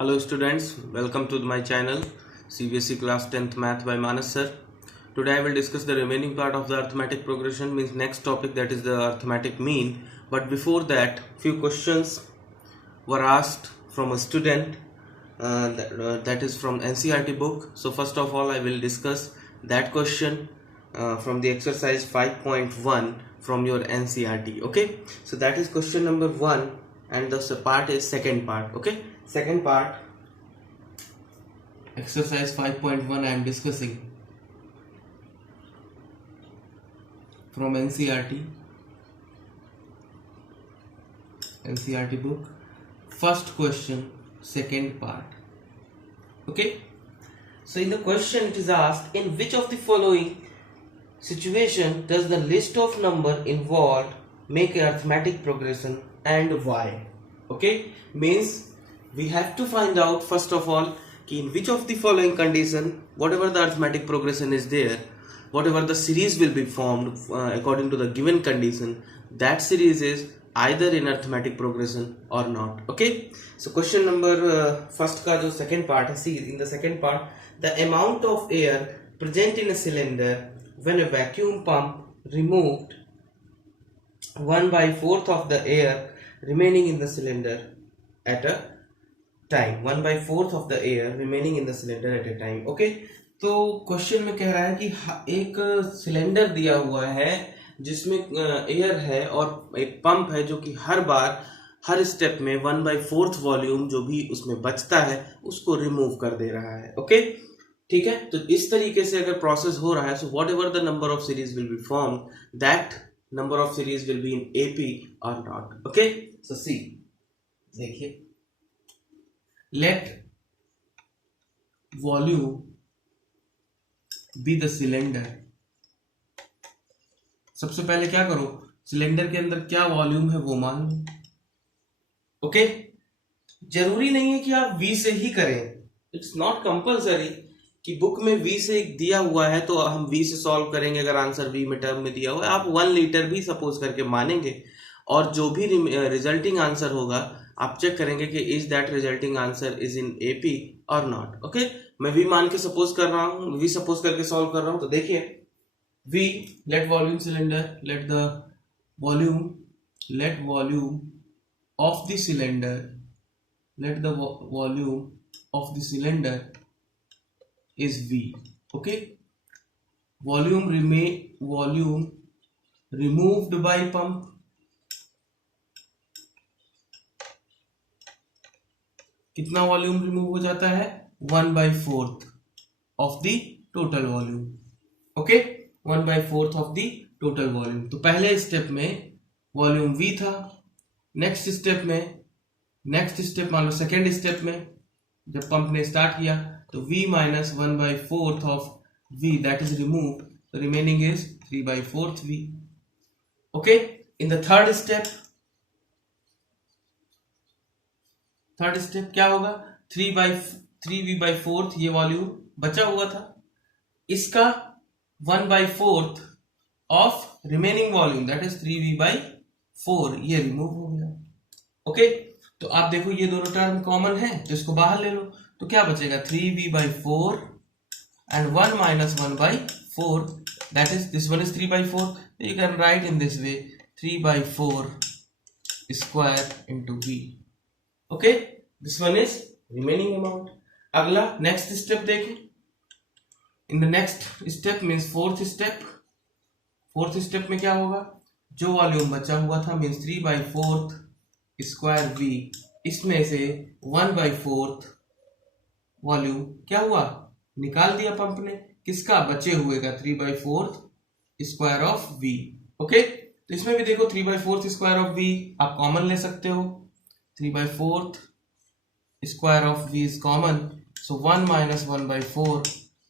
Hello students, welcome to my channel CBSE class 10th math by Manas sir. Today I will discuss the remaining part of the arithmetic progression, means next topic, that is the arithmetic mean. But before that, few questions were asked from a student that is from NCERT book. So first of all I will discuss that question from the exercise 5.1 from your NCERT. Okay, so that is question number 1 and the part is second part. Okay, second part, exercise 5.1 I am discussing from NCERT book. First question, second part. Okay, so in the question it is asked, in which of the following situation does the list of number involved make arithmetic progression and why? Okay, means we have to find out first of all in which of the following condition, whatever the arithmetic progression is there, whatever the series will be formed according to the given condition, that series is either in arithmetic progression or not. Okay, so question number first का जो second part है, see in the second part, the amount of air present in a cylinder when a vacuum pump removed 1/4 of the air remaining in the cylinder at a time, 1/4 of the air remaining in the cylinder at a time. Okay, तो question में कह रहा है कि एक cylinder दिया हुआ है जिसमें एयर है और एक पंप है जो कि हर बार हर स्टेप में 1/4 वॉल्यूम जो भी उसमें बचता है उसको रिमूव कर दे रहा है. ओके, ठीक है, तो इस तरीके से अगर प्रोसेस हो रहा है, so whatever the number of series will be form, that number of series will be in AP और नॉट. ओके, सो सी देखिए, let volume be the cylinder. सबसे पहले क्या करो, सिलेंडर के अंदर क्या वॉल्यूम है वो मान लो. ओके, जरूरी नहीं है कि आप V से ही करें, इट्स नॉट कंपल्सरी कि बुक में V से दिया हुआ है तो हम V से सॉल्व करेंगे. अगर आंसर V में टर्म में दिया हुआ है, आप 1 लीटर भी सपोज करके मानेंगे और जो भी रिजल्टिंग आंसर होगा आप चेक करेंगे कि is that resulting answer is in AP और नॉट. ओके, मैं V मान के सपोज कर रहा हूं, V सपोज करके सॉल्व कर रहा हूं, तो देखिए V, let volume cylinder, let volume of the cylinder, let the volume of the cylinder is V. Okay, volume removed by pump, कितना वॉल्यूम रिमूव हो जाता है, 1/4 of the total volume. Okay, 1/4 of the total volume. तो पहले step में volume V था, next step मान लो second step में जब पंप ने स्टार्ट किया तो V minus 1/4 of V, that is remove, remaining is 3/4 V. Okay, in the third step क्या होगा, 3V/4 ये वॉल्यूम बचा हुआ था, इसका 1/4 of remaining volume that is 3V/4 ये रिमूव हो गया. ओके, तो आप देखो ये दोनों टर्म कॉमन है तो इसको बाहर ले लो, तो क्या बचेगा, 3V/4 and 1 minus 1/4, that is this one is 3/4. You can write in this way, 3/4 square into V. Okay, this one is remaining amount. अगला नेक्स्ट स्टेप देखें. In the next step means fourth step में क्या होगा, जो volume बचा हुआ था means 3/4 square V, इसमें से 1/4 वॉल्यूम क्या हुआ, निकाल दिया पंप ने, किसका, बचे हुए का 3/4 स्क्वायर ऑफ V. ओके, तो इसमें भी देखो 3/4 स्क्वायर ऑफ V आप कॉमन ले सकते हो, 3/4 square of V is common, so 1 minus 1/4,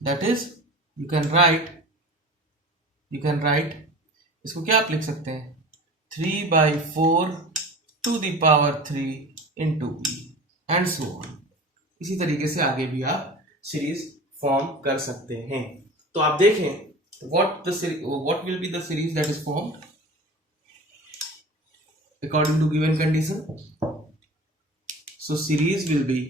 that is you can write इसको क्या आप लिख सकते हैं, 3/4 to the power 3 into V and so on. इसी तरीके से आगे भी आप सीरीज फॉर्म कर सकते हैं. तो आप देखें what will be the series that is formed according to given condition. So series will be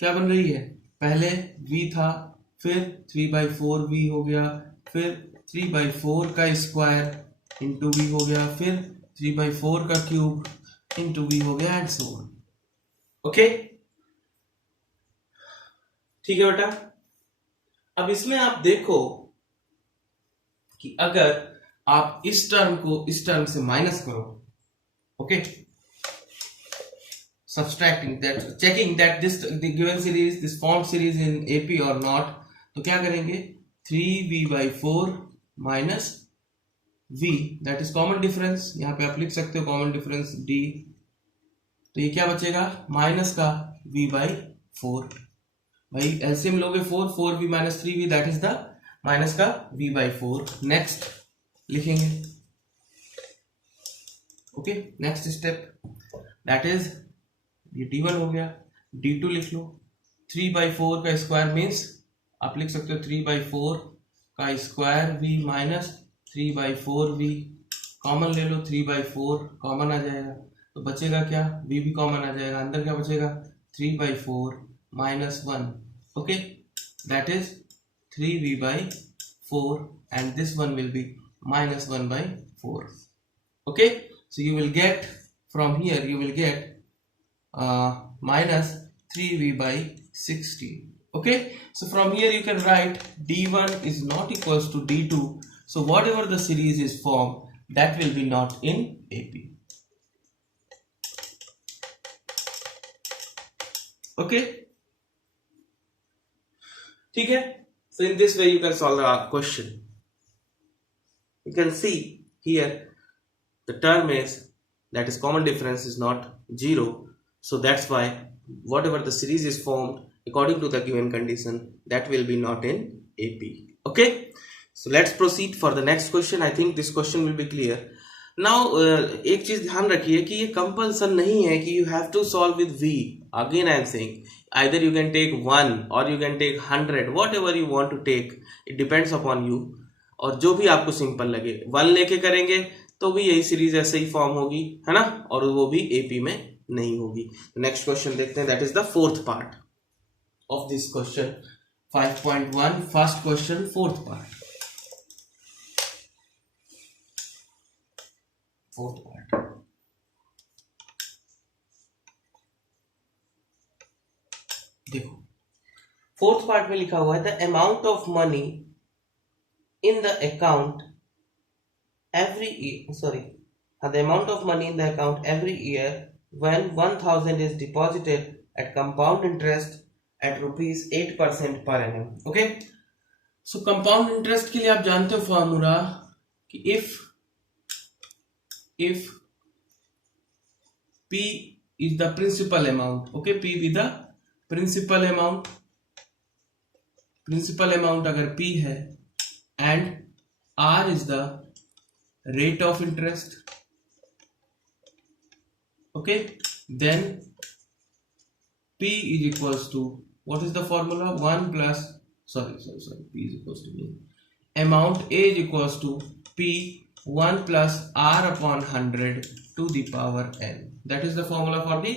क्या बन रही है, पहले v था, फिर 3/4 v हो गया, फिर 3/4 का स्क्वायर इंटू v हो गया, फिर 3/4 का क्यूब इंटू v हो गया, एंड सो ऑन। ओके, ठीक है बेटा। अब इसमें आप देखो कि अगर आप इस टर्म को इस टर्म से माइनस करो, okay, subtracting that, checking that this the given series, this formed series in AP or not, तो क्या करेंगे, 3v/4 minus v, that is common difference, यहाँ पे आप लिख सकते हो कॉमन डिफरेंस d, तो ये क्या बचेगा, माइनस का v/4, भाई एलसीएम लोगे 4v minus 3v, that is the minus का v/4। नेक्स्ट लिखेंगे, okay, next step that is, ये d1 हो गया, d2 लिख लो, 3/4 का स्क्वायर मीन्स आप लिख सकते हो 3/4 का square v minus 3/4v, common ले लो, 3/4 कॉमन आ जाएगा, तो बचेगा क्या, v भी कॉमन आ जाएगा, अंदर क्या बचेगा, 3/4 minus 1, okay, that is 3v/4, and this one will be minus 1/4, okay, so you will get from here, you will get minus 3v/16, okay, so from here you can write d1 is not equals to d2, so whatever the series is formed, that will be not in AP, okay, ठीक है। So in this way you can solve the question. You can see here the term is, that is common difference is not 0, so that's why whatever the series is formed according to the given condition, that will be not in AP, okay, so let's proceed for the next question. I think this question will be clear now. एक चीज ध्यान रखिए कि ये compulsion नहीं है कि you have to solve with v, again I am saying either you can take 1 or you can take 100, whatever you want to take, it depends upon you, और जो भी आपको सिंपल लगे, 1 लेके करेंगे तो भी यही सीरीज ऐसे ही फॉर्म होगी, है ना, और वो भी एपी में नहीं होगी। नेक्स्ट क्वेश्चन देखते हैं, that is the fourth part of this question 5.1, first question, fourth part, fourth part देखो, फोर्थ पार्ट में लिखा हुआ है the amount of money in the account every year, sorry, the amount of money in the account every year when 1000 is deposited at compound interest at rupees 8% per annum, okay, so compound interest के लिए आप जानते हो formula कि if p is the principal amount, okay, p is the principal amount अगर p है and r is the rate of interest, okay, then p is equals to, what is the formula, 1 plus, sorry, p is equals to amount a is equals to p 1 plus r upon 100 to the power n, that is the formula for the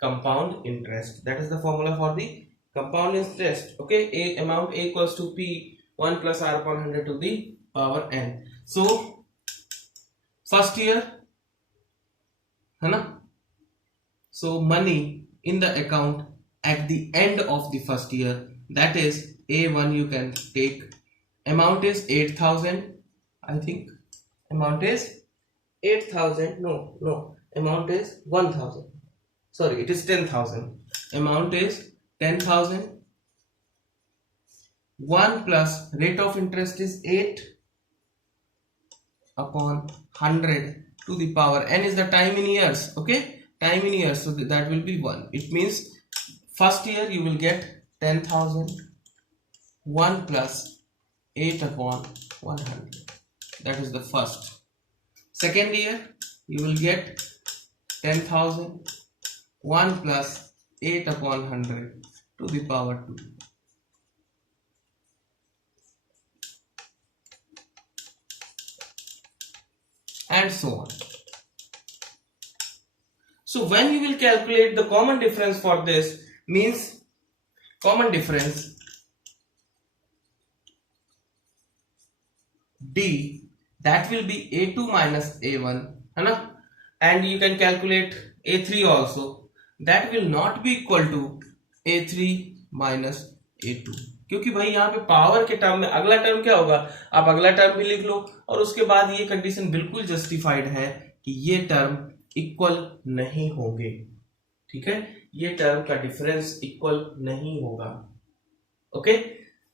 compound interest, that is the formula for the compound interest, okay, amount a equals to p 1 plus r upon 100 to the power n, so first year है ना, so money in the account at the end of the first year, that is A1, you can take, amount is 8,000, I think amount is 8,000, no, amount is 1,000, sorry, it is 10,000, amount is 10,000, 1 plus rate of interest is 8 upon 100 to the power n is the time in years, okay, time in years, so that will be 1, it means first year you will get 10,000, 1 plus 8 upon 100, that is the first. Second year you will get 10,000, 1 plus 8 upon 100 to the power 2, and so on. So when you will calculate the common difference for this, means common difference D that will be A2 minus A1 है ना, and you can calculate A3 also, that will not be equal to A3 minus A2, क्योंकि भाई यहाँ पे power के term में अगला term क्या होगा, आप अगला टर्म भी लिख लो और उसके बाद ये कंडीशन बिल्कुल जस्टिफाइड है कि ये टर्म इक्वल नहीं होंगे, ठीक है, ये टर्म का डिफरेंस इक्वल नहीं होगा। ओके,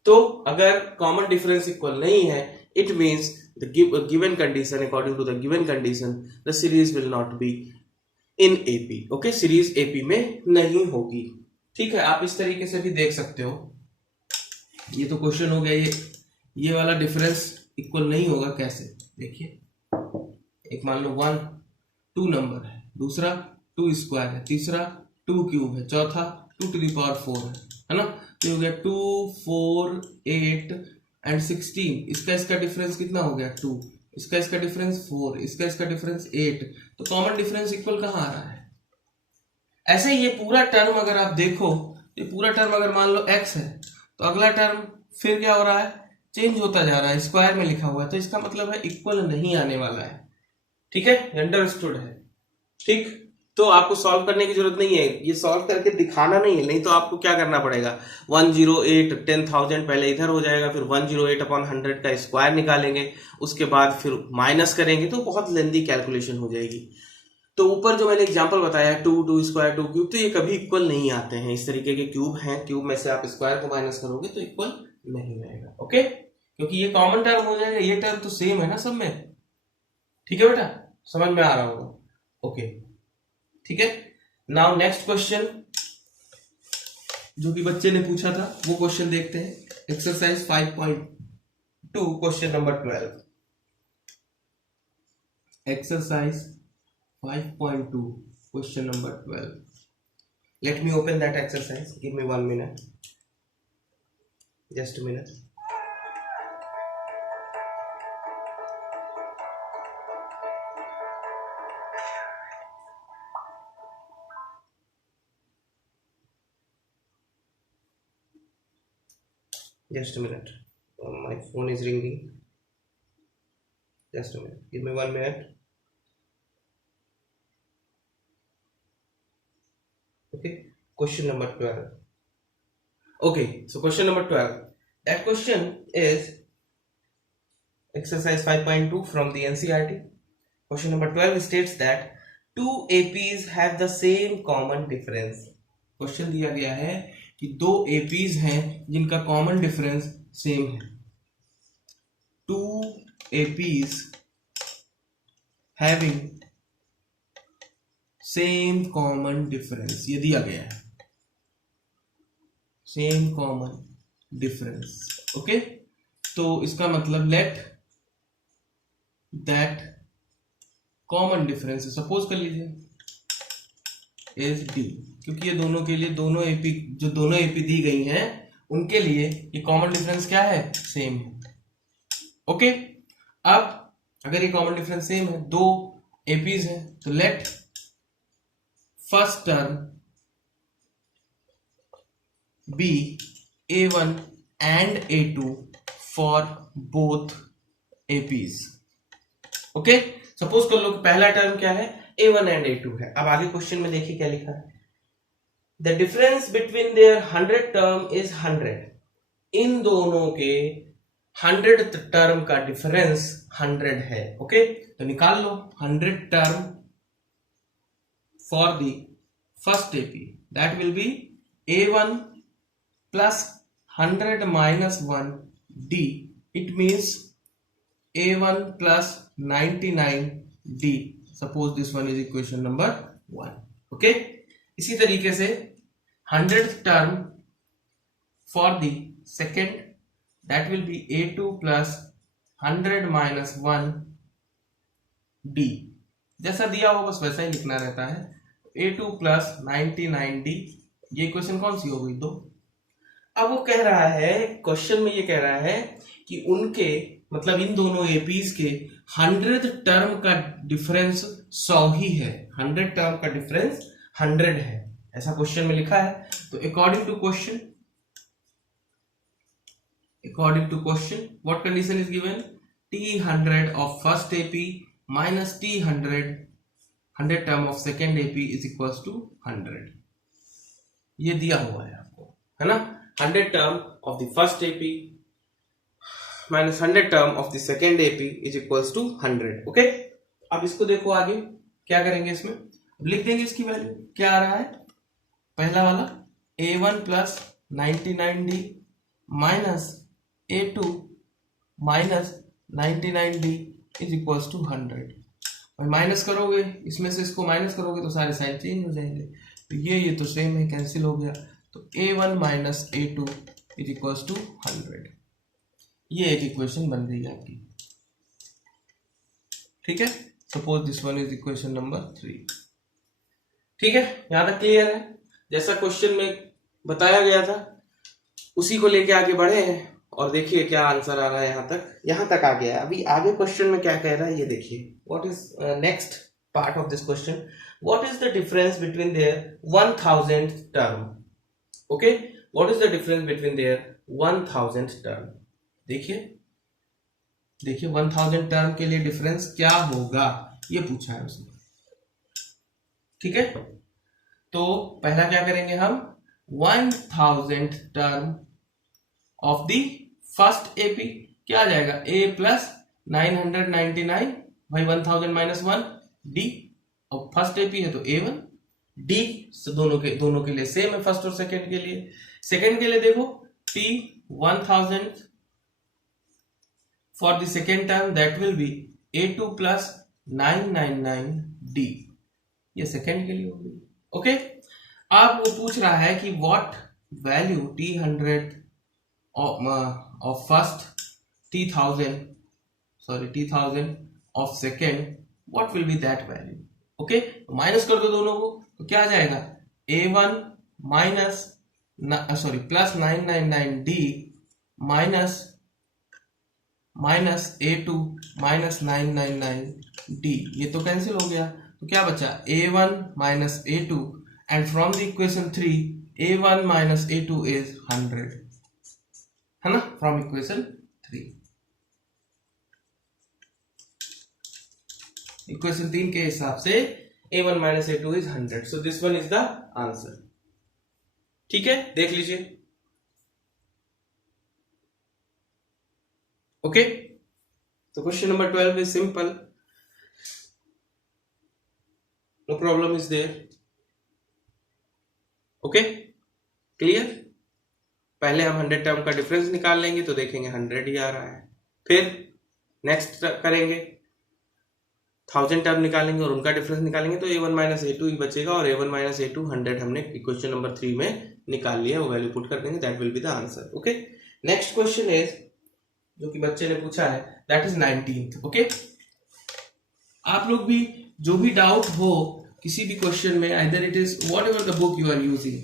तो अगर कॉमन डिफरेंस इक्वल नहीं है, it means the given condition, according to the given condition, the series will not be in AP. okay, series AP में नहीं होगी, ठीक है। आप इस तरीके से भी देख सकते हो, ये तो क्वेश्चन हो गया, ये वाला डिफरेंस इक्वल नहीं होगा कैसे, देखिए, एक मान लो 1 2 नंबर है, दूसरा 2 स्क्वायर है, तीसरा 2 क्यूब है, चौथा 2 to the power 4 है ना, तो हो गया 2 4 8 एंड 16, इसका डिफरेंस कितना हो गया 2, इसका डिफरेंस 4, इसका डिफरेंस 8, तो कॉमन डिफरेंस इक्वल कहाँ आ रहा है। ऐसे ये पूरा टर्म अगर आप देखो, ये पूरा टर्म अगर मान लो x है, तो अगला टर्म फिर क्या हो रहा है, चेंज होता जा रहा है, स्क्वायर में लिखा हुआ है, तो इसका मतलब है इक्वल नहीं आने वाला है, ठीक है, अंडरस्टूड है, ठीक। तो आपको सॉल्व करने की जरूरत नहीं है, ये सॉल्व करके दिखाना नहीं है, नहीं तो आपको क्या करना पड़ेगा, 108 10,000 पहले इधर हो जाएगा, फिर 108 अपॉन 100 का स्क्वायर निकालेंगे, उसके बाद फिर माइनस करेंगे, तो बहुत लेंदी कैलकुलेशन हो जाएगी। तो ऊपर जो मैंने एग्जांपल बताया 2 स्क्वायर 2 क्यूब, तो ये कभी इक्वल नहीं आते हैं, इस तरीके के क्यूब हैं, क्यूब में से आप स्क्वायर को माइनस करोगे तो इक्वल नहीं रहेगा। ओके, क्योंकि ये कॉमन टर्म हो जाएगा, ये टर्म तो सेम है ना सब में, ठीक है बेटा, समझ में आ रहा होगा। ओके, ठीक है। नाउ नेक्स्ट क्वेश्चन जो कि बच्चे ने पूछा था वो क्वेश्चन देखते हैं, exercise 5.2 question number 12, exercise 5.2 question number 12। Let me open that exercise, give me 1 minute, just a minute। Just a minute, my phone is ringing, just a minute, give me 1 minute। okay, question number 12। okay, so question number 12, that question is exercise 5.2 from the NCERT। question number 12 states that two APs have the same common difference। Question दिया गया है कि 2 APs हैं जिनका common difference same है। 2 APs having same common difference, ये दिया गया है, सेम कॉमन डिफरेंस। ओके, तो इसका मतलब let that common difference suppose कर लीजिए इज डी, क्योंकि ये दोनों के लिए दोनों एपी दी गई हैं उनके लिए ये कॉमन डिफरेंस क्या है, सेम है। ओके, अब अगर ये कॉमन डिफरेंस सेम है, 2 एपीज हैं, तो let first term be A1 and A2 for both APs. Okay, suppose कर लो कि पहला टर्म क्या है, A1 एंड A2 है। अब आगे क्वेश्चन में देखिए क्या लिखा है, the difference between their 100 term is 100। इन दोनों के 100th टर्म का डिफरेंस 100 है। ओके, तो निकाल लो 100 term for the first AP, that will be A1 plus 100 minus 1 D, it means A1 plus 99 D। Suppose this one is equation number 1। Okay, इसी तरीके से 100th term for the second, that will be A2 plus 100 minus 1 D। जैसा दिया हो बस वैसा ही लिखना रहता है, A2 प्लस 99 D। ये इक्वेशन कौन सी हो गई, 2। अब वो कह रहा है, क्वेश्चन में ये कह रहा है कि उनके मतलब इन दोनों एपीज के 100th टर्म का डिफरेंस 100 ही है, 100 टर्म का डिफरेंस 100 है, ऐसा क्वेश्चन में लिखा है। तो according to question according to question, what condition is given? T100 of first AP minus T100 100 term of second AP is equals to 100. ये दिया हुआ है आपको, है ना. 100 term of the first AP minus 100 term of the second AP is equals to 100. Okay, अब इसको देखो आगे क्या करेंगे. इसमें लिख देंगे इसकी वैल्यू. क्या आ रहा है? पहला वाला A1 plus 99D minus A2 minus 99D is equals to 100. Minus करोगे, इसमें से इसको माइनस करोगे तो सारे साइन चेंज हो जाएंगे. तो ये तो सेम है, कैंसिल हो गया. तो A1 minus A2 is equals to 100. ये एक इक्वेशन बन गई आपकी. ठीक है. Suppose this one is equation number 3. ठीक है, यहां तक क्लियर है. जैसा क्वेश्चन में बताया गया था उसी को लेके आगे बढ़े हैं और देखिए क्या आंसर आ रहा है. यहां तक आ गया है. अभी आगे क्वेश्चन में क्या कह रहा है ये देखिए. What is next part of this question? What is the difference between their 1000 term? Okay, what is the difference between their 1000 term? देखिए 1000 टर्म के लिए डिफरेंस क्या होगा ये पूछा है उसने. ठीक है, तो पहला क्या करेंगे हम? 1000 term of the first AP क्या आ जाएगा? ए प्लस 999 भाई 1000 माइनस 1 डी. और फर्स्ट एपी है तो A1 डी. दोनों के लिए सेम है, फर्स्ट और सेकंड के लिए. सेकंड के लिए देखो T 1000 for the second term that will be A2 plus 999 D. ये सेकंड के लिए होगी. ओके, अब वो पूछ रहा है कि what value T100 of first T1000 of second, what will be that value? Okay, minus कर दो दोनों को तो क्या आ जाएगा? A1 minus plus 999D minus A2 minus 999D. ये तो कैंसिल हो गया. तो क्या बचा? A1 minus A2 and from the equation 3 A1 minus A2 is 100, है ना, फ्रॉम इक्वेशन 3. इक्वेशन 3 के हिसाब से A1 minus A2 is 100. So this one is the answer. ठीक है, देख लीजिए. ओके, तो question number 12 is simple. No problem is there. Okay, clear. पहले हम 100 टर्म का डिफरेंस निकाल लेंगे तो देखेंगे 100 ही आ रहा है. फिर नेक्स्ट करेंगे 1000 टर्म निकालेंगे और उनका डिफरेंस निकालेंगे तो A1 माइनस A2 ही बचेगा. और A1 माइनस A2 100 हमने इक्वेशन नंबर 3 में निकाल लिया. वो वैल्यू पुट कर देंगे. That will be the answer. Okay, next question is जो कि बच्चे ने पूछा है दैट इज 19th. ओके, आप लोग भी जो भी डाउट हो किसी भी क्वेश्चन में, either it is whatever the book you are using,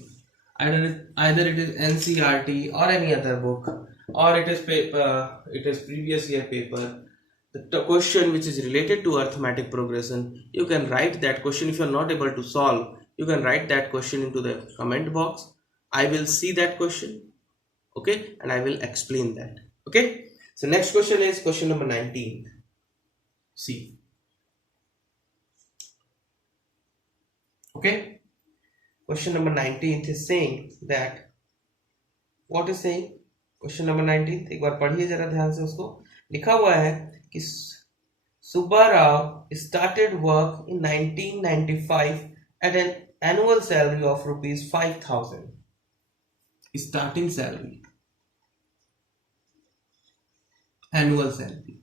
either it is NCERT or any other book, or it is paper, it is previous year paper, the question which is related to arithmetic progression, you can write that question. If you are not able to solve, you can write that question into the comment box. I will see that question, okay, and I will explain that. Okay, so next question is question number 19. See. Okay, question number 19th is saying that, what is saying? Question number 19th एक बार पढ़िए जरा ध्यान से. उसको लिखा हुआ है कि Subbarao started work in 1995 at an annual salary of rupees 5,000. Starting salary, annual salary.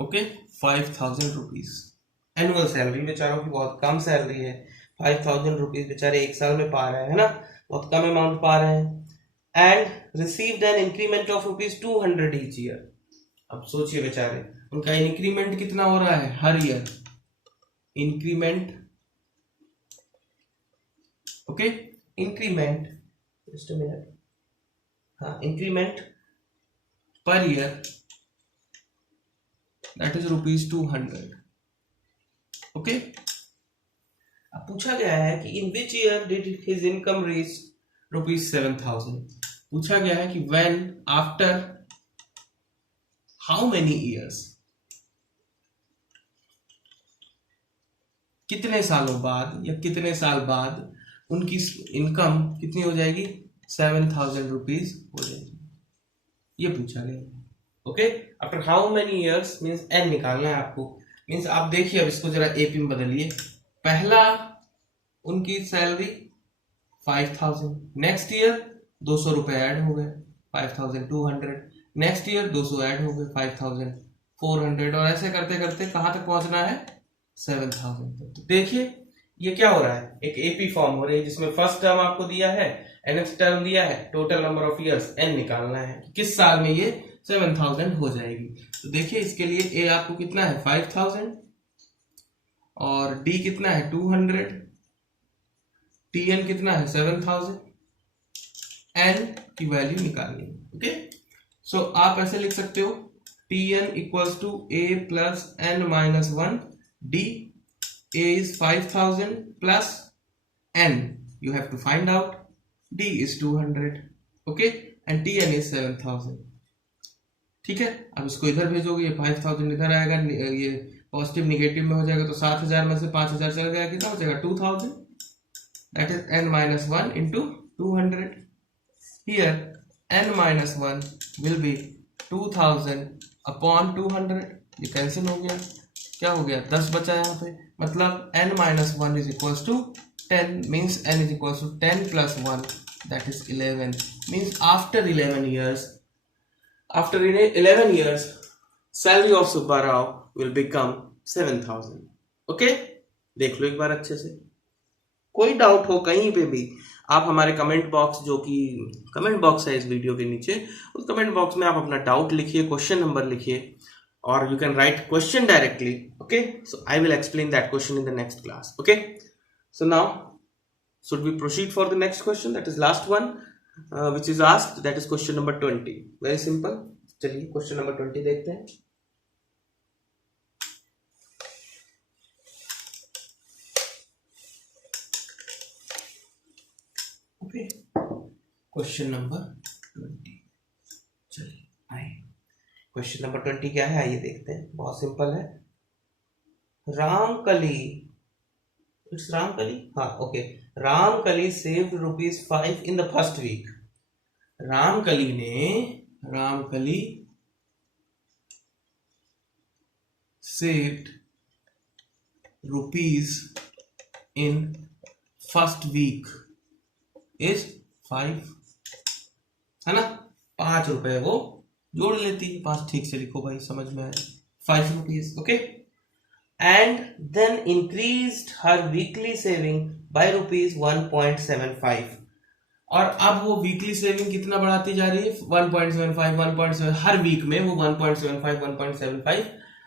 Okay, 5,000 rupees annual salary. बेचारों की बहुत कम सैलरी है. 5,000 रुपीज बेचारे एक साल में पा रहे हैं, है ना, बहुत कम अमाउंट पा रहे हैं. And received an increment of rupees 200 each year. अब सोचिए बेचारे, उनका इंक्रीमेंट कितना हो रहा है हर year? Increment, okay, increment, just a minute, हाँ, इंक्रीमेंट पर year that is rupees 200. Okay, अब पूछा गया है कि in which year did his income reach ₹7,000। पूछा गया है कि when, after how many years, कितने सालों बाद या कितने साल बाद उनकी इनकम कितनी हो जाएगी, 7,000 रुपीज हो जाएगी, ये पूछा गया। Okay, after how many years means n निकालना है आपको। मीन्स आप देखिए, अब इसको जरा एपी में बदलिए। पहला उनकी सैलरी 5,000, नेक्स्ट ईयर 200 रुपए ऐड हो गए 5,200, नेक्स्ट ईयर 200 ऐड हो गए 5,400, और ऐसे करते करते कहां तक पहुंचना है, 7,000 तक। तो देखिए ये क्या हो रहा है, एक एपी फॉर्म हो रही है जिसमें फर्स्ट टर्म आपको दिया है, नेक्स्ट टर्म दिया है, total number of years n निकालना है, किस साल में ये 7,000 हो जाएगी। तो देखिए इसके लिए ए आपको कितना है 5,000 और डी कितना है 200, टीएन कितना है 7,000, एन की वैल्यू निकालनी है। ओके, सो आप ऐसे लिख सकते हो t n equals to a plus n minus 1 d. A is 5,000 plus N you have to find out, D is 200, okay, and TN is 7,000। ठीक है, अब इसको इधर भेजोगे, ये 5,000 इधर आएगा, ये पॉजिटिव निगेटिव में हो जाएगा, तो 7,000 में से 5,000 चल गया, कितना हो जाएगा 2,000, that is n minus 1 into 200। here n minus 1 will be 2,000 upon 200, ये कैंसिल हो गया, क्या हो गया 10 बचा यहाँ पे, मतलब n minus 1 is equals to 10, means n is equals to 10 plus 1, that is 11, means after 11 years salary of Subba Rao will become 7,000। Okay, देख लो एक बार अच्छे से, कोई डाउट हो कहीं पे भी आप हमारे कमेंट बॉक्स, जो कि कमेंट बॉक्स है इस वीडियो के नीचे, उस कमेंट बॉक्स में आप अपना डाउट लिखिए, क्वेश्चन नंबर लिखिए, or you can write question directly। okay, so I will explain that question in the next class। okay, so now should we proceed for the next question, that is last one, which is asked, that is question number 20। very simple, चलिए question number 20 देखते हैं। okay, question number 20, चलिए आइए, question number 20 क्या है आइए देखते हैं, बहुत सिंपल है। रामकली, इट्स रामकली, हाँ okay, Ramkali saved ₹5 in the first week. Ramkali saved rupees in first week is 5, है ना, 5 रुपए वो जोड़ लेती है, 5 ठीक से लिखो भाई, समझ में आए, 5 rupees. Okay, and then increased her weekly saving by ₹1.75, और अब वो वीकली सेविंग कितना बढ़ाती जा रही है, 1.75 हर वीक में वो 1.75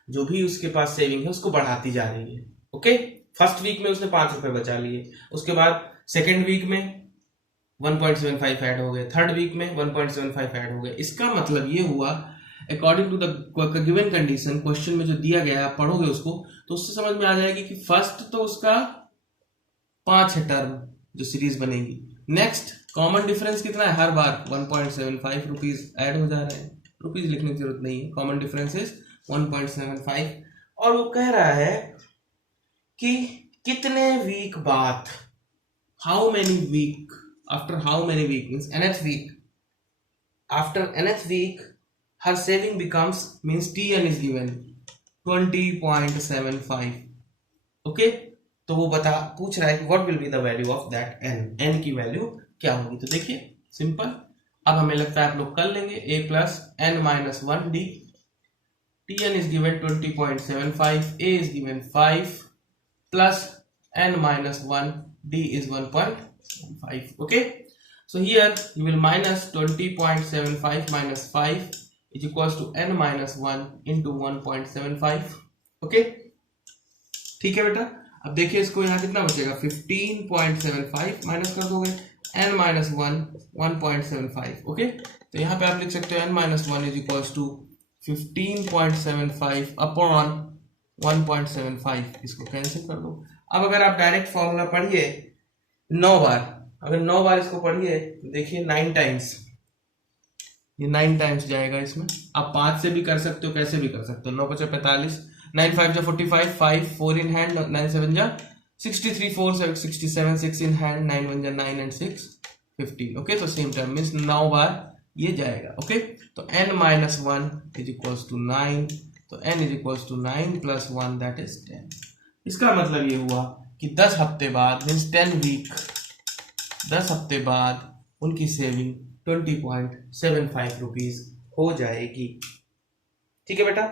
जो भी उसके पास सेविंग है उसको बढ़ाती जा रही है। ओके, फर्स्ट वीक में उसने 5 रुपए बचा लिए, उसके बाद सेकेंड वीक में 1.75 ऐड हो गए, थर्ड वीक में 1.75 ऐड हो गए। इसका मतलब ये हुआ, according to the given condition, question में जो दिया गया है आप पढ़ोगे उसको तो उससे समझ में आ जाएगी कि फर्स्ट तो उसका 5 है टर्म जो सीरीज बनेगी, नेक्स्ट कॉमन डिफरेंस कितना है, हर बार 1.75 रुपीज ऐड हो जा रहे हैं, रुपीज लिखने की जरूरत नहीं है, कॉमन डिफरेंस इज 1.75, और वो कह रहा है कि कितने वीक बाद, how many week, after how many week means nth week, after nth week her saving becomes, means TN is given 20.75। okay, तो वो पूछ रहा है कि what will be the value of that n की वैल्यू क्या होगी। तो देखिए सिंपल, अब हमें लगता है आप लोग कर लेंगे, a plus n minus 1 d, TN is given 20.75, a is given 5 plus n minus 1 d is 1.5। okay, so here you will minus 20.75 minus 5 is equals to n minus 1 into 1.75। okay, ठीक है बेटा, अब देखिए इसको यहाँ कितना बचेगा, 15.75 माइनस कर दोगे n minus 1 1.75। ओके, तो यहाँ पे आप लिख सकते हो n minus 1 is equals to 15.75 upon 1.75, इसको कैंसिल कर दो, अब अगर आप डायरेक्ट फॉर्मूला पढ़िए 9 बार, अगर 9 बार इसको पढ़िए, देखिए 9 टाइम्स, ये 9 टाइम्स जाएगा इसमें। आप 5 से भी कर सकते हो, कैसे भी कर सकते हो। 9 5 45, 9 5 जा 45, 5 4 इन हैंड, 9 7 जा 63, 4 7 67, 6 इन हैंड, 9 1 जा 9 एंड 6 15। ओके, तो सेम टाइम मीन्स 9 बार ये जाएगा। ओके, तो n minus 1 is equals to 9, तो n is equals to 9 plus 1 that is 10। इसका मतलब ये हुआ कि 10 हफ्ते बाद मीन्स 10 वीक, 10 हफ्ते बाद उनकी सेविंग 20.75 रुपीज हो जाएगी। ठीक है बेटा।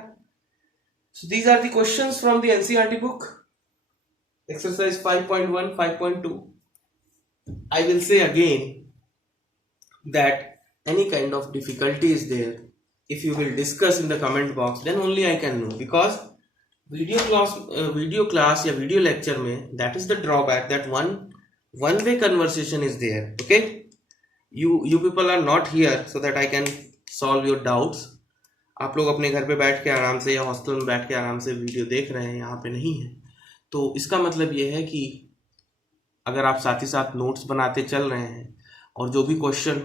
So these are the questions from the NCERT book, exercise 5.1, 5.2. I will say again that any kind of difficulty is there, if you will discuss in the comment box, then only I can know, because video class या video lecture में that is the drawback, that one way conversation is there. Okay, you people are not here so that I can solve your doubts. आप लोग अपने घर पे बैठ के आराम से या हॉस्टल में बैठ के आराम से वीडियो देख रहे हैं, यहाँ पे नहीं है, तो इसका मतलब ये है कि अगर आप साथ ही साथ नोट्स बनाते चल रहे हैं और जो भी क्वेश्चन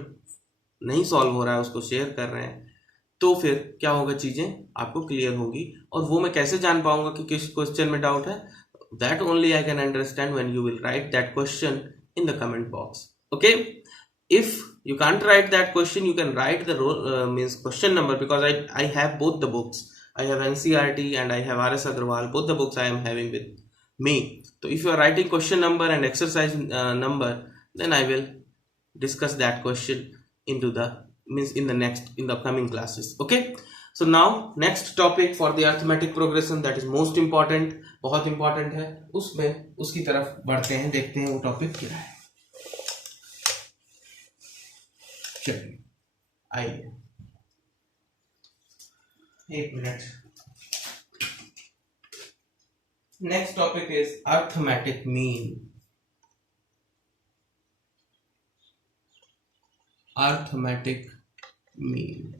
नहीं सॉल्व हो रहा है उसको शेयर कर रहे हैं, तो फिर क्या होगा, चीज़ें आपको क्लियर होगी। और वो मैं कैसे जान पाऊंगा कि किस क्वेश्चन में डाउट है? That only I can understand when you will write that question in the comment box. Okay, if you can't write that question, you can write the means question number, because I have both the books. I have NCERT and I have RS Agarwal, both the books I am having with me. So if you are writing question number and exercise number, then I will discuss that question into the means in the coming classes. Okay, so now next topic for the arithmetic progression, that is most important, बहुत important है, उसमें उसकी तरफ बढ़ते हैं, देखते हैं वो टॉपिक क्या है। चलिए आइए, एक minute. Next topic is arithmetic mean. Arithmetic mean,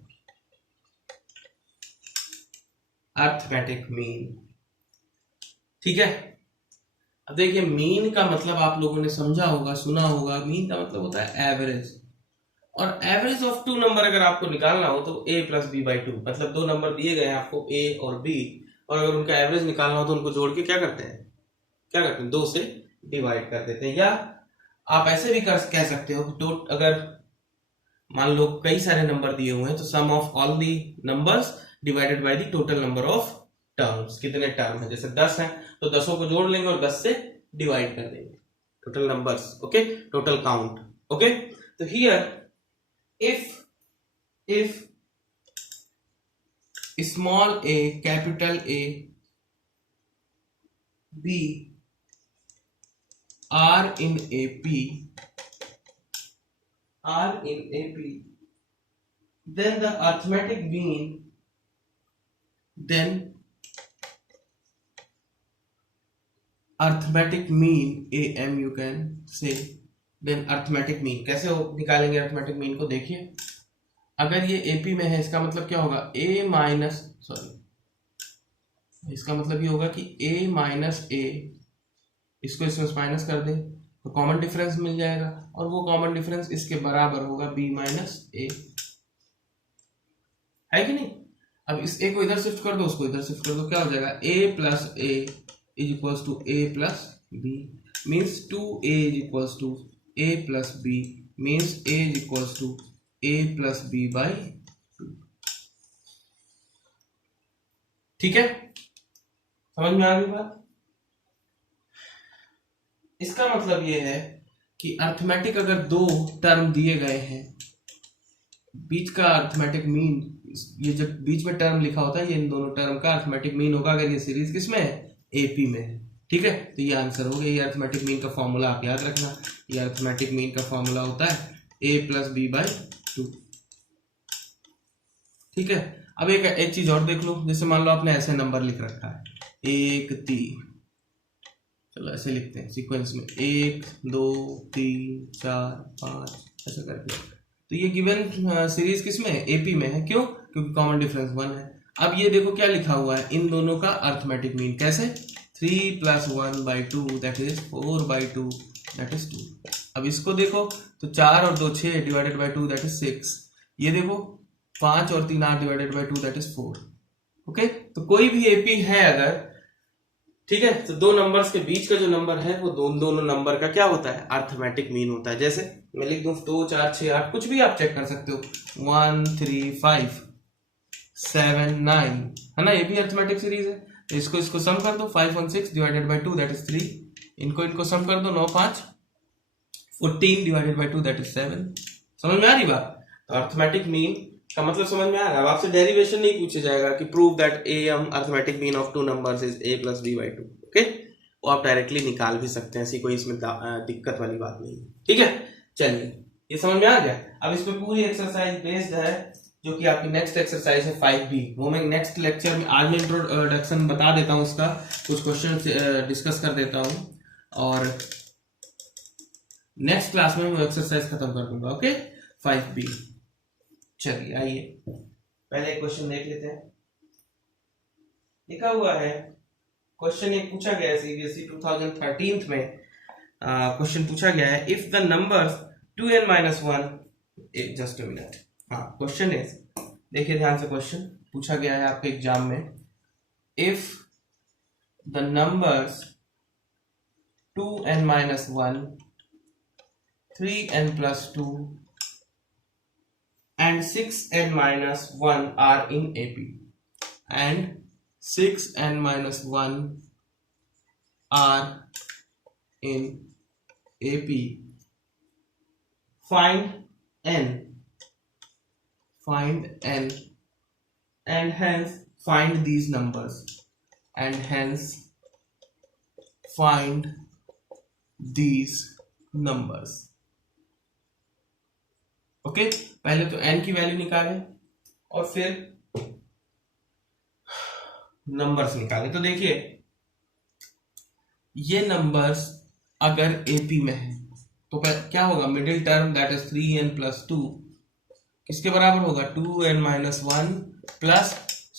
arithmetic mean, ठीक है। अब देखिए, मीन का मतलब आप लोगों ने समझा होगा, सुना होगा। मीन का मतलब होता है एवरेज, और एवरेज ऑफ 2 नंबर अगर आपको निकालना हो तो a प्लस बी बाई 2, मतलब 2 नंबर दिए गए हैं आपको a और b, और अगर उनका एवरेज निकालना हो तो उनको जोड़ के क्या करते हैं 2 से डिवाइड कर देते हैं। या आप ऐसे भी कह सकते हो कि अगर मान लो कई सारे नंबर दिए हुए हैं तो sum of all the numbers divided by the total number of terms. कितने टर्म है, जैसे 10 है तो 10 को जोड़ लेंगे और 10 से डिवाइड कर देंगे, total numbers. Okay, total count. Okay, तो here if small a, capital A, B are in AP, then the arithmetic mean, AM you can say, then arithmetic mean कैसे निकालेंगे arithmetic mean को? देखिए, अगर ये AP में है इसका मतलब क्या होगा, इसका मतलब ये होगा कि A माइनस A, इसको इसमें माइनस कर दें तो कॉमन डिफरेंस मिल जाएगा, और वो कॉमन डिफरेंस इसके बराबर होगा B माइनस A, है कि नहीं। अब इस A को इधर शिफ्ट कर दो, उसको इधर शिफ्ट कर दो, क्या हो जाएगा, A plus A is equals to A plus B, means 2A is equals to A plus B, means A is equals to A plus B by 2। ठीक है, समझ में आ गई बात। इसका मतलब ये है कि अर्थमेटिक अगर 2 टर्म दिए गए हैं, बीच का अर्थमेटिक मीन, ये जब बीच में टर्म लिखा होता है ये इन दोनों टर्म का अर्थमेटिक मीन होगा अगर ये सीरीज किसमें है, AP में है। ठीक है, तो ये आंसर हो गया। ये अर्थमेटिक मीन का फॉर्मूला आप याद रखना, ये अर्थमेटिक मीन का फॉर्मूला होता है A प्लस बी बाई 2। ठीक है, अब एक चीज और देख लो, जैसे मान लो आपने ऐसे नंबर लिख रखा है 1 3, चलो ऐसे लिखते हैं सीक्वेंस में 1 2 3 4 5 ऐसा करके, तो ये गिवन सीरीज किस में है, AP में है। क्यों? क्योंकि कॉमन डिफरेंस 1 है। अब ये देखो क्या लिखा हुआ है, इन दोनों का अर्थमेटिक मीन, कैसे 3 plus 1 by 2 that is 4 by 2 that is 2। अब इसको देखो तो 4 और 2 6 डिवाइडेड बाई 2 दैट इज 6। ये देखो 5 और 3 8 divided by 2 that is 4। Okay, तो कोई भी एपी है अगर, ठीक है, तो दो नंबर्स के बीच का जो नंबर है वो दोनों नंबर का क्या होता है, अर्थमेटिक मीन होता है। जैसे मैं लिख दूं 2 4 6 8, कुछ भी आप चेक कर सकते हो, 1 3 5 7 9, है ना, ये भी अर्थमेटिक सीरीज है। तो इसको सम कर दो, 5 1 6 डिवाइडेड बाई 2 दैट इज 3। इनको सम कर दो, 9 5 14 डिवाइडेड बाई 2 दैट इज 7। समझ में आ रही बात? तो अर्थमेटिक मीन का मतलब समझ में आ रहा है। अब आपसे डेरिवेशन नहीं पूछा जाएगा कि prove that A arithmetic mean of two numbers is a plus b by 2। Okay, वो आप डायरेक्टली निकाल भी सकते हैं, ऐसी कोई इसमें दिक्कत वाली बात नहीं है। ठीक है, चलिए ये समझ में आ गया। अब इस पे पूरी एक्सरसाइज बेस्ड है, जो कि आपकी नेक्स्ट एक्सरसाइज है 5b। वो मैं नेक्स्ट लेक्चर में, आज मैं इंट्रोडक्शन बता देता हूँ उसका, कुछ क्वेश्चन डिस्कस कर देता हूँ और नेक्स्ट क्लास में वो एक्सरसाइज खत्म कर दूंगा। Okay, 5b। चलिए आइए पहले एक क्वेश्चन देख लेते हैं। लिखा हुआ है, क्वेश्चन एक पूछा गया है सीबीएसई 2013 में, क्वेश्चन पूछा गया है, if the numbers 2n minus 1, just a minute, हाँ क्वेश्चन इज, देखिए ध्यान से, क्वेश्चन पूछा गया है आपके एग्जाम में, if the numbers 2n minus 1, 3n plus 2 and 6n minus 1 are in AP, and 6n minus 1 are in AP. Find n, and hence find these numbers, and hence find these numbers. Okay, पहले तो n की value निकालें और फिर numbers निकाले। तो देखिए ये नंबर्स अगर एपी में है तो क्या होगा, middle term that is 3n plus 2 किसके बराबर होगा, 2n minus 1 plus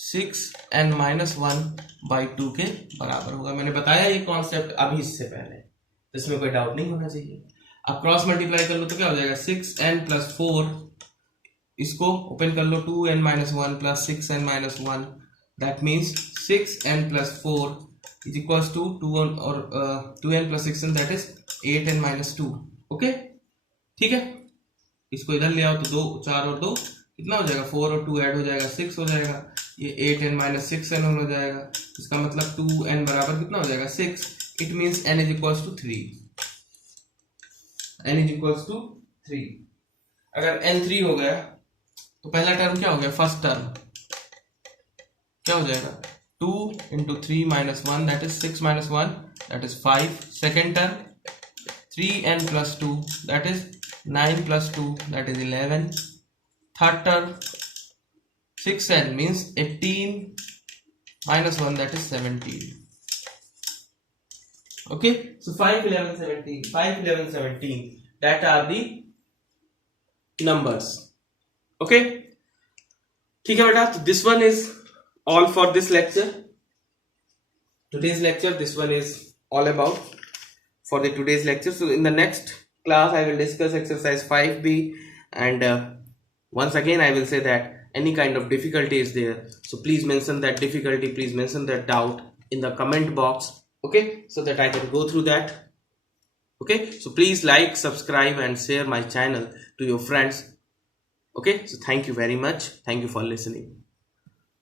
6n minus 1 by 2 के बराबर होगा। मैंने बताया ये कॉन्सेप्ट अभी इससे पहले, इसमें कोई डाउट नहीं होना चाहिए। अब क्रॉस मल्टीप्लाई कर लो तो क्या हो जाएगा, 6n प्लस 4, इसको ओपन कर लो, 2n minus 1 plus 6n minus 1, that means 6n plus 4 is equals to 2n plus 6n that is 8n minus 2। Okay, ठीक है, इसको इधर ले आओ तो 2 4 और 2 कितना हो जाएगा, 4 और 2 ऐड हो जाएगा 6 हो जाएगा, ये 8n माइनस 6n हो जाएगा। इसका मतलब 2n बराबर कितना हो जाएगा, 6। It means n is equals to 3, n is equals to 3। अगर n 3 हो गया तो पहला टर्म क्या हो गया, फर्स्ट टर्म क्या हो जाएगा, 2 into 3 minus 1 that is 6 minus 1 that is 5। Second term 3n plus 2 that is 9 plus 2 that is 11। Third term 6n means 18 minus 1 that is 17. Okay, so 5 11 17, 5 11 17, that are the numbers. Okay, ठीक है बेटा, तो this one is all for this lecture. Today's lecture, this one is all about for the today's lecture. So in the next class I will discuss exercise 5b, and once again I will say that any kind of difficulty is there, so please mention that difficulty, please mention that doubt in the comment box, okay, so that I can go through that. Okay, so please like, subscribe and share my channel to your friends. Okay, so thank you very much, thank you for listening.